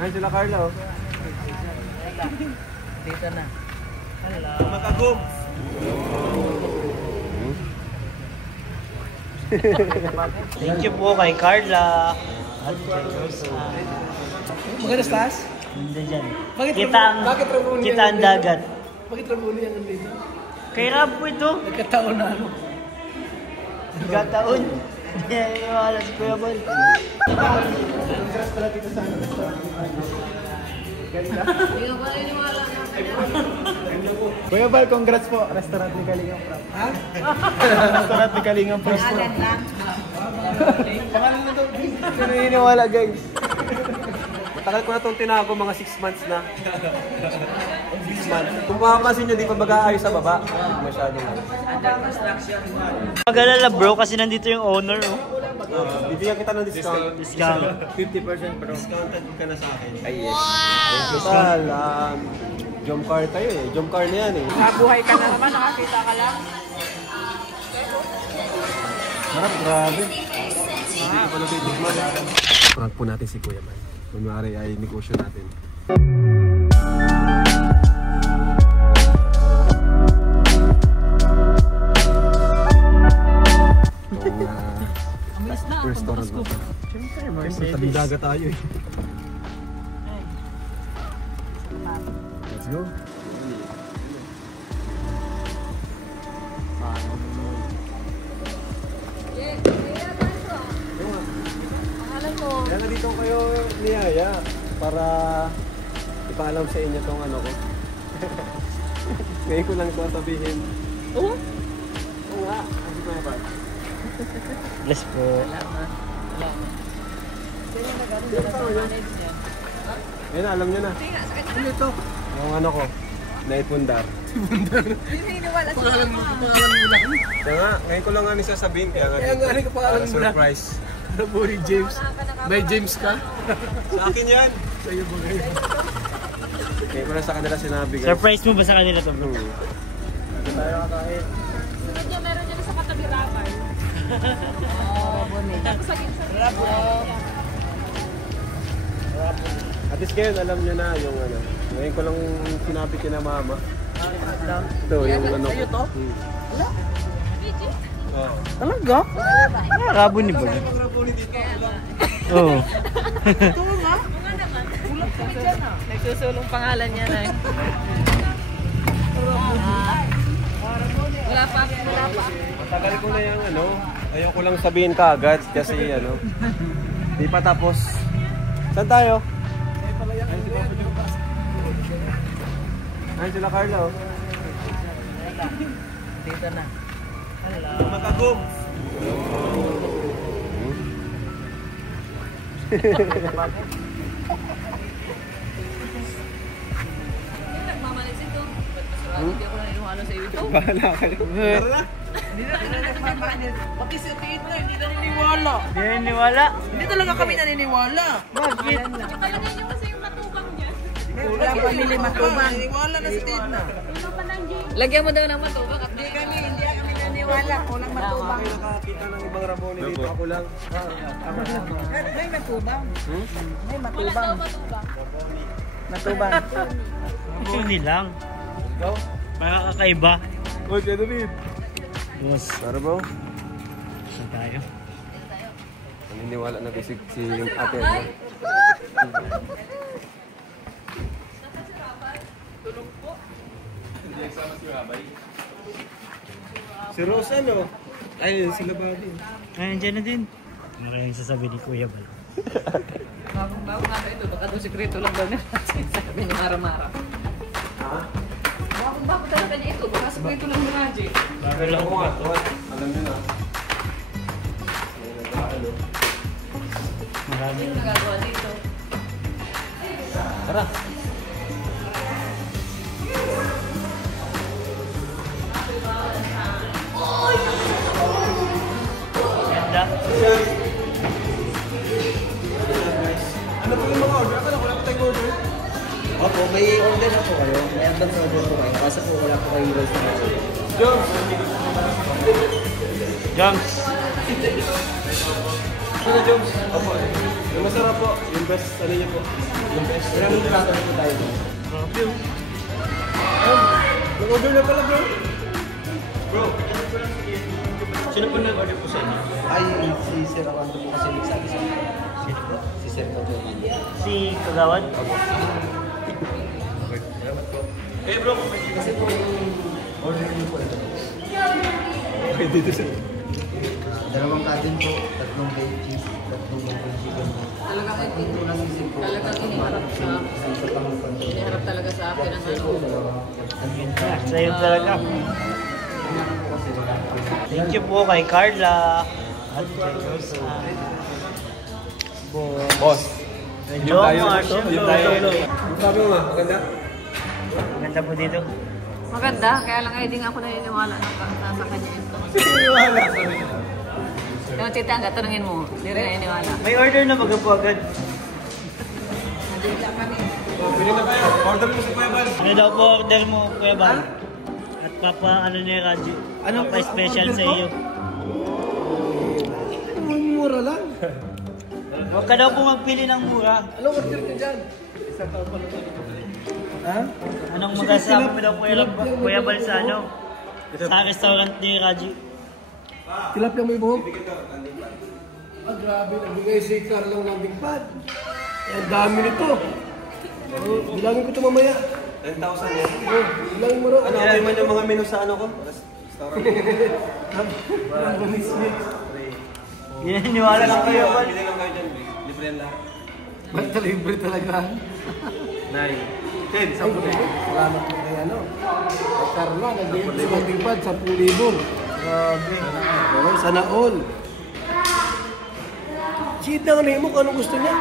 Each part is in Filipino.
Ay, sila Carlo. Dito na. Hello. Makagum. Thank you po kay Carla. At Maganda stars? hindi dyan. Bakit Kita ang dagat. Bakit Ramuli ang nandito? Kay Rab po ito. Nagkataon na ano? Nagkataon. Hindi na iwala si Kuya Bal. Congrats pala dito sa ano. Galing na? Hindi ka pala iniwala na. Kuya Bal, congrats po. Restaurant ni Kalingang Prab. Ha? Restaurant ni Kalingang Prab. Pangalan lang. Pangalan na daw. Hindi naniniwala guys. Matagal ko na itong tinago, mga 6 months na. 6 months. Kung makapansin nyo, di pa mag-aayos sa baba. Masyadong. Mag-alala bro kasi nandito yung owner. Oh. Bibigyan kita ng discount. Discount. 50% pero discounted ka na sa akin. Ay yes. Total, jump car tayo eh. Jump car na yan eh. Nabuhay ka na naman, nakakita ka lang. Marap, grabe. Ano titigman? Prank po natin si Kuya Man. Kunwari ay negosyo natin. Itong restaurant na. Siyempre, tabing dagat tayo eh. Let's go. Pangalan ko. Kaya nandito kayo niyaya para ipaalam sa inyo tong ano ko. Ngayon ko lang ito sabihin. Oo? Oo nga, ang di ba? Bless po. Sino nag-ano na manage niya? Ayun, alam niyo na. Sige nga, sa kanya. Ano ito? Yung ano ko, naipundar. Hindi iniwala sa Pangalan mo lang. Kaya nga, ngayon ko lang nga sasabihin. Kaya nga, ano ka pangalan mo lang? surprise. Ramuli James. May James ka? Sa akin yan. Sa'yo ba kayo? Ngayon ko lang sa kanila sinabi. Guys. Surprise mo ba sa kanila to bro? Hindi tayo kakain. meron dyan sa katabi rapper. Oo, bonito. Tapos laging sa At least ngayon, alam nyo na yung ano. Ngayon ko lang sinabi kina mama. Ito, yung ano ko. Sa'yo to? Wala. Oo. Talaga? Nakakabo ni Bal. Oo. Ito nga. nagsusulong pangalan niya na. Wala pa. Matagal ko na yung ano. Ayaw ko lang sabihin kaagad kasi ano. Di pa tapos. Saan tayo? Ay, sila Carlo. Dito na. Hello. Makagum. Nagmamalis ito. Hindi ako naniniwala sa iyo ito. Bahala kayo. Tara na. Hindi na nagmamanis. Pati si Tito, hindi naniniwala. Hindi na niniwala. Hindi talaga kami naniniwala. Bakit? Palagay niyo kasi yung matubang niya. Wala pamili matubang. Naniniwala na si Tito. Lagyan mo daw ng matubang at Hindi kami naniniwala. Walang matubang. May nakakita ng ibang Ramoni dito. Ako lang. May matubang. May wala daw matubang. matubang. Matubang. Yun lang. Ikaw? Makakakaiba. Uy, kaya David. Boss. Tara bro. Saan tayo? Naniniwala na kasi si ate. No? Si Rosa no? Ay, sila ba din? Ay, nandiyan na din. Ano kaya yung sasabihin ni Kuya Bal? Bagong-bago nga ito. Baka doon sikreto lang daw niya. Sabi niya Mara-Mara. Ha? Bagong-bago talaga niya ito. Baka sikreto lang ni Raji. Sabi lang ko nga, tuwan. Alam nyo na. Marami. Ano nagagawa dito? Tara. Ganda. Ano po yung mga order? Akala ko wala ko tayong order. Opo, may order na po kayo. May advance order po kayo. Kaso po wala po kayong rolls na kayo. Jones! Junks. Ito na, Jones. Opo. Yung masarap po. Yung best, ano niyo po? Yung best. Maraming plato na po tayo. Nag-order na pala, bro. Bro, sino po nag-order po sa inyo? Ay, si Sir Armando po kasi nagsabi sa akin. Sino po? Si Sir Armando. Si Kagawad? Kaya bro, Kasi po order niyo po ito. okay dito sir. 2 kanin po, 3 veggies, 3 mango chicken po. Talagang Ito na sisig po. Talagang iniharap sa Sa pangupan po. iniharap talaga sa akin ang ano. Sa'yo talaga. Thank you po kay Carla. At kay Rosa. Boss. Medyo Yung tayo. Yung sabi mo ma, maganda? Maganda po dito. Maganda, kaya lang ay di nga ako naniniwala na nasa kanya ito. Wala. Yung tita, ang tanungin mo, hindi rin naniniwala. May order na baga po agad. Nadila kami. Oh, pili na kayo. Order mo sa Kuya Bal. Ano daw po order mo, Kuya Bal? At papa, ano ni Raji? Ano pa special sa iyo? Mura lang. Huwag ka daw po magpili ng mura. Anong order niyo dyan? Isang taon pa lang. Ha? Anong magkasama mo daw Kuya Bal sa ano? Sa restaurant ni Raji. Tilapia mo yung buhok? Ah, grabe. Nagbigay si Carlo ng big pad. Ang dami nito. Oh, bilangin ko ito mamaya. 10,000 yan. Oh, bilangin mo rin. Ano, okay man yung mga menu sa ano ko? Restaurant. Ginaniwala lang Kuya Bal. Bili lang kayo dyan. Libre yan lahat. Basta libre talaga. 9. 10, Ay, salamat po kay ano. Kay Carlo, nagbigay ko ng big pad, 10,000. Grabe. Oo, sana all. Cheat na nga mo kung anong gusto niya.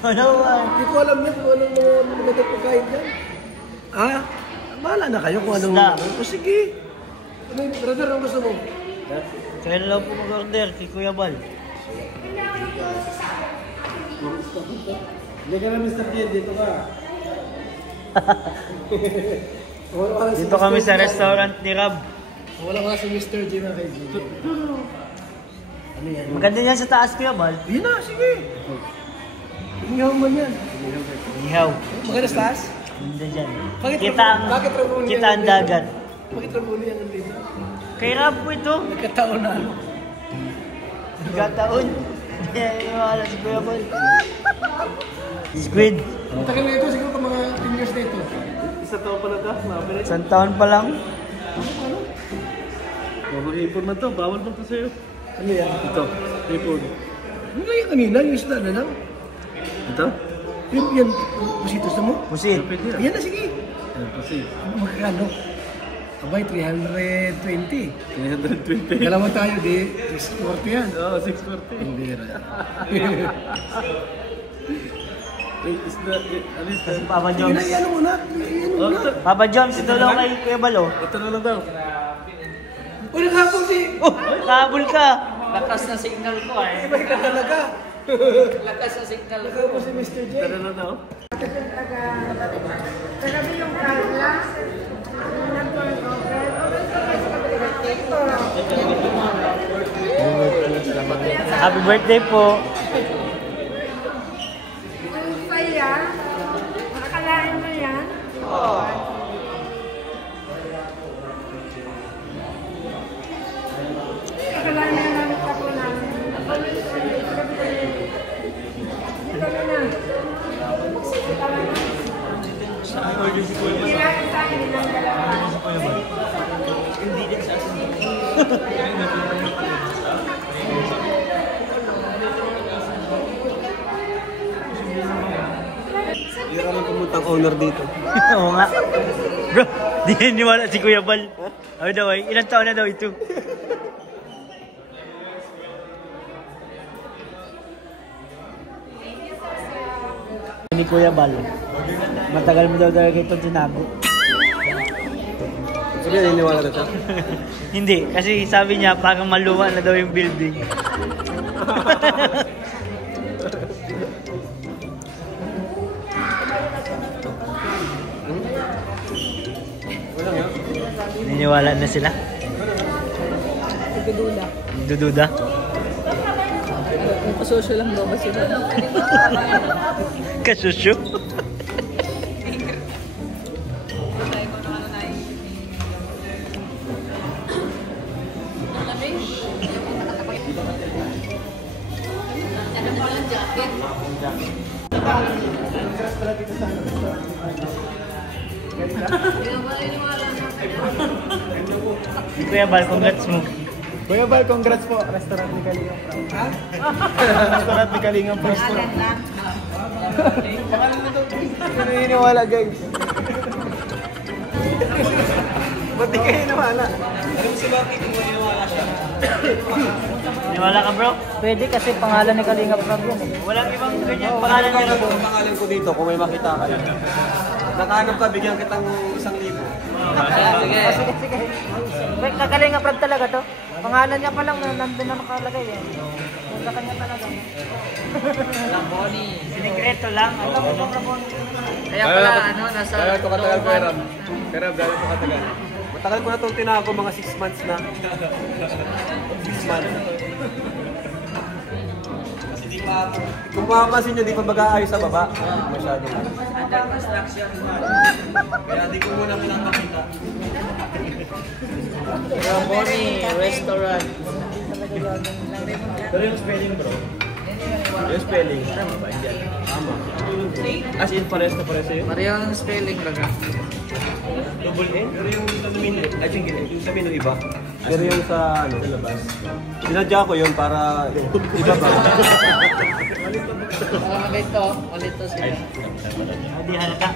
Ano ba? Hindi ko alam niya kung anong magandang pagkain niya. Ah, bahala na kayo kung anong... Isda. O sige. Ano yung brother, anong gusto mo? Kaya na lang po mag-order kay Kuya Bal. Hindi ka na Mr. Kiel, dito ka. Dito kami sa restaurant ni Rab. Wala ka si Mr. G na kay G. Ano yan? Maganda yan sa taas, Kuya Bal. Yun na, sige. Inihaw man yan. Ihaw. Maganda sa taas? Ganda dyan. Bakit Kita Ramon yan ang nandito? dagat. Bakit Ramon yan nandito? Kay Rab po ito. Nagkataon na ano. Nagkataon. Hindi wala si Kuya Bal. Squid. Ang tagal na ito, siguro ka mga 10 years na ito. Isang taon pa na ito. Mabilis. Isang taon pa lang. Mag-ipon na to. Bawal pa ito sa'yo. Ano yan? Ito. Ipon. Ano na yan kanina? Yung isda na lang. Ito? Yan, pusitos na mo? Pusit. Yan na, sige. Yan po si. Magkano? Abay, 320. 320. Dalawa tayo, di 640 yan. Oo, 640. Ang bira. Isda, ano is that? Papa Sige na, Joms. yan mo na. Yan mo na. Papa Joms, ito daw kay Kuya Bal, oh. Ito na lang daw. Uy, nakapon si... Oh, kahabol ka. Lakas na signal ko eh. Iba ka talaga. Lakas na signal ko. Nakapon si Mr. J. Ito na lang daw. Kagabi yung Carla, nag-turnover. Happy birthday po. Yung kaya, nakakalain mo yan? Nakakalain mo yan namin ako namin. Kami na. Kailangan tayo nilang dalawa. Hindi kami pumuntang owner dito. Oo nga. Bro, di niwala si Kuya Bal. Ano daw ay, ilang taon na daw ito? Ni Kuya Bal. Matagal mo daw talaga itong tinago. Sabi niya, niniwala na ito. Hindi, kasi sabi niya parang maluwa na daw yung building. Wala nga. Niniwala na sila? Dududa. Kung kasosyo lang daw ba sila? Kasusyo? Kuya Bal, congrats mo. Kuya Bal, congrats po. Restaurant ni Kalingang Prab. Ha? Restaurant ni Kalingang Prab. Pangalan na daw. Naniniwala, guys. Ba't di kayo nawala? Alam si Baki kung maniwala siya. Niwala ka bro? Pwede kasi pangalan ni Kalingang Prab yan eh. Walang ibang ganyan pangalan niya. Ang pangalan ko dito kung may makita kayo. Nakahanap ka, bigyan kitang 1,000. Sige. Wait, Kalingang Prab talaga to? Pangalan niya pa lang nandun na nakalagay eh. Yung sa kanya talaga. Lamboni. Sinikreto lang. Alam mo ba Lamboni? Kaya pala, ano, nasa... Kaya ito katagal ko, Ram. Kaya Ram, dahil ito katagal. Matagal ko na itong tinago, mga 6 months na. 6 months. Kasi di pa, kung mapapansin nyo, di pa mag-aayos sa baba. Masyado. Under construction. Kaya di ko muna pinapakita. Lamboni Restaurant. Pero yung spelling, bro. Yung spelling, tama ba? Hindi. Tama. As in, pares na pares sa'yo? Pareho ng spelling baga. Double N? Pero yung sabihin, I think yung sabihin ng iba. Pero yung sa, ano, sa labas. Sinadya ko yun para iba ba? Ulit to sila. Hindi halata.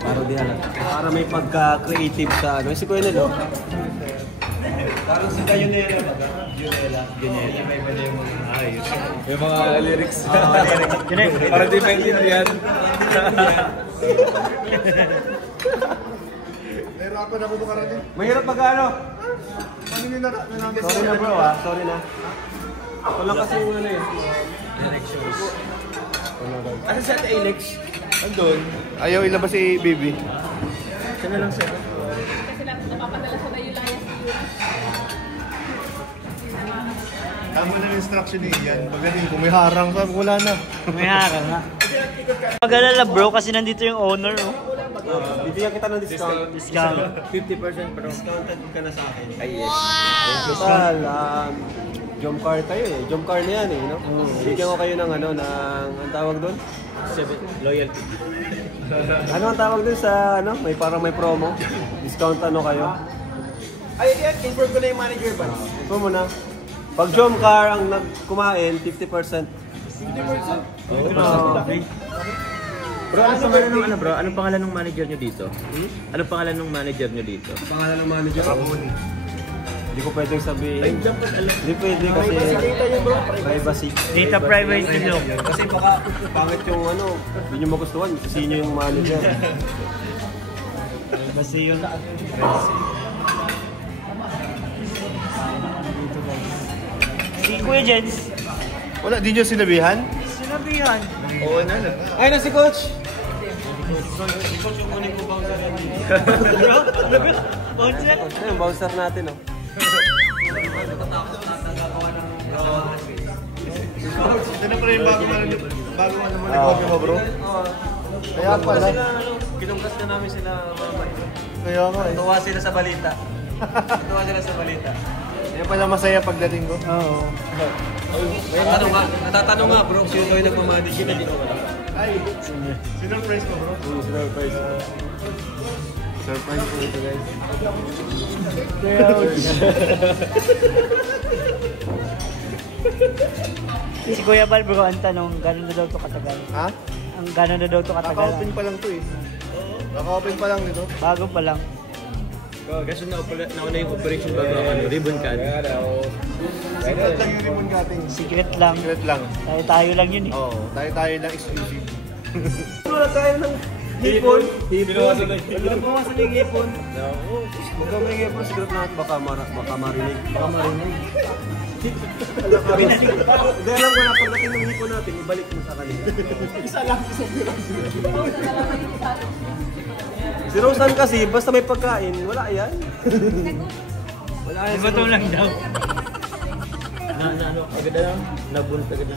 Para di halata. Para may pagka-creative sa, ano, si Kuya Nelo. Parang si Junela baga. Junela. Iba-iba na yung mga ayos. Yung mga lyrics. Connect. Para di maintindihan. Nahirapan ako ito karami. Mahirap pag ano? Ano yung namin? Sorry na bro ah, sorry na. Ako lang kasi yung ano eh. Directions. Ano si Ate Alex? Andun. Ayaw ilabas si Bibi. Siya na lang siya. Kasi napapadala sa dayo lang yung Tama na yung instruction niya yan. Pagdating kung may harang, sabi wala na. May harang ha. Pag-alala bro kasi nandito yung owner oh. Bibigyan kita ng discount. Discount. 50% bro. Discounted ka na sa akin. Ay yes. Total, jump car kayo eh. Jump car na yan eh, no? Bigyan ko kayo ng ano, ang tawag doon? Loyalty. Ano ang tawag doon sa ano? May parang may promo. Discount ano kayo? Ay, inform ko na yung manager ba? Ito mo na. Pag jump car ang nagkumain, 50%. 50%? Bro, anong pangalan ng ano bro? Anong pangalan ng manager nyo dito? Anong pangalan ng manager nyo dito? Pangalan ng manager? Hindi ko pwedeng sabihin. Ay, dapat alam. Hindi pwede kasi privacy. Data privacy no. Kasi baka pangit yung ano, hindi nyo magustuhan, sino yung manager. Kasi yun. Si Kuya Jens. Wala, di nyo sinabihan? Sinabihan. Oo na. Ay na si Coach! Bro? Bouncer? Ito yung bouncer natin oh. Ito na pala yung bago ano mo nag-hobby mo bro? Kaya pala. Kinungkas na namin sila mama. Kaya nga eh. Tuwa sila sa balita. Tuwa sila sa balita. Kaya pala masaya pagdating ko. Oo. Natatanong nga bro, sino daw yung nagmamanage yun, hindi ko wala. Ay, sinurprise ko bro. Surprise. Surprise po ito guys. Si Kuya Bal bro, ang tanong, gano'n na daw ito katagal? Ha? Ang gano'n na daw ito katagal? Naka-open pa lang to eh. Naka-open pa lang nito. Bago pa lang. Kasi nauna yung operation bago ang ribbon cut. Secret lang yung ribbon cutting. Secret lang. Secret lang. Tayo lang yun eh. Oo, tayo lang exclusive. Wala tayo ng hipon. Binawasan na Binawasan yung hipon. Huwag ka may hipon, sigurot natin baka marinig. Baka marinig. Hindi alam ko na pagdating ng hipon natin, ibalik mo sa kanila. Isang piraso. Si Rosan kasi, basta may pagkain, wala yan. Wala yan. Iba to lang daw. ano, agad na, nabunot agad na.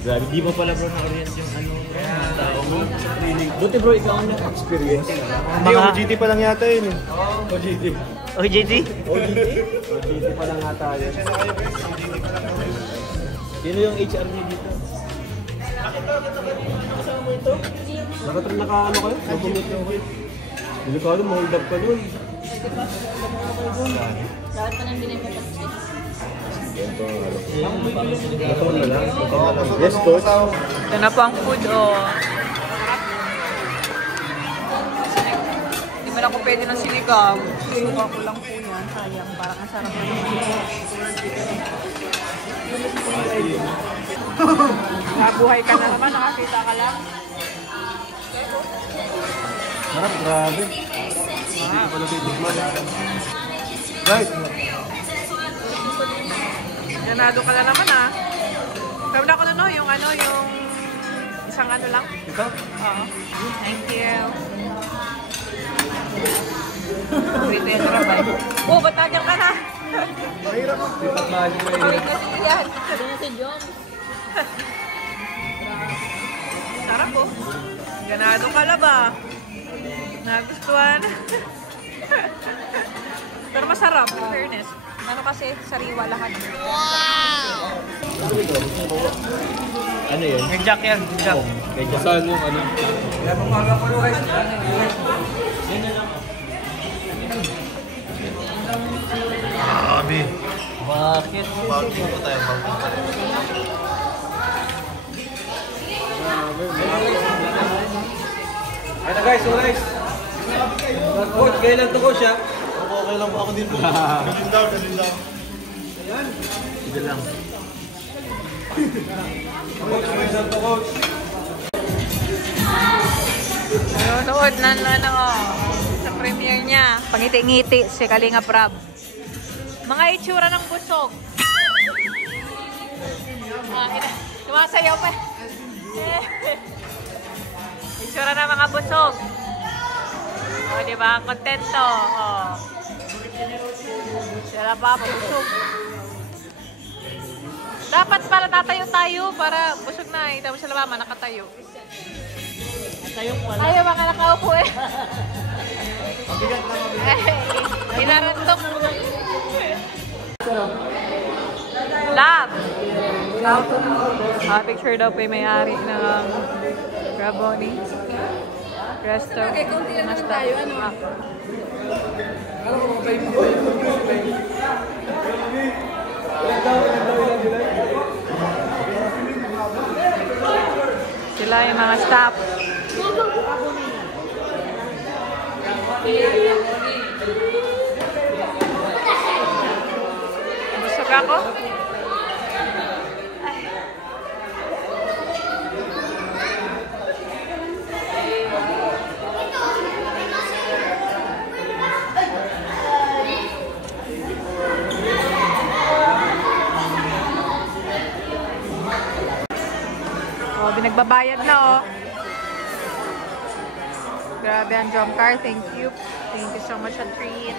Grabe, di ba pala bro na-orient yung ano, tao mo? Buti bro, ikaw ang experience. Hindi, OGT pa lang yata yun. OGT. OJT? OGT pa lang nga tayo. Sino yung HR niya dito? Naka-ano kayo? Nabunot na kayo. Delikado, ma-hold up ka nun. Dapat pa nang binibigay pa siya. Ito na lang. Yes, coach. Ito na po ang food, oh. Hindi man ako pwede ng sinigang. Suka ko lang po yan. Sayang, parang ang sarap na naman. Nabuhay ka na naman, nakakita ka lang. Harap, grabe. Wala titikman. Guys, Ganado ka na naman, ah. Sabi na ako na, no, yung ano, yung isang ano lang. ito? Oo. Thank you. Wait, yung sarap ba? Oh, ba't nandiyan ka na? Kawin kasi yan. Sabi niya si John. Sarap, oh. Ganado ka na ba? Nagustuhan. Pero masarap, in fairness. Ano kasi, sariwa lahat. Ano yun? Yung jack yan, jack. Saan yung ano? Grabe. Bakit? Barbecue po tayo. Kaya na guys, so guys. Coach, kailan to coach ha? Okay lang ako din po. Galing daw. Ito lang. Coach, kailan to coach? Nanonood na ano, sa premiere niya. Pangiti-ngiti si Kalinga Prab. Mga itsura ng busog. Sumasayaw pa. Itsura ng mga busog. O, diba? Kontento. O. Sila pa, busog. Dapat pala tatayo tayo para busog na. Ito mo sila mama, nakatayo. Ayaw mga nakaupo eh. Inarantok. Love! Picture daw po yung may-ari ng Graboni. Resto. Okay, konti lang naman tayo, ano? Sila yung mga staff. Busog ako. Oh, binagbabayad na oh. Grabe ang jump car. Thank you. Thank you so much, a treat.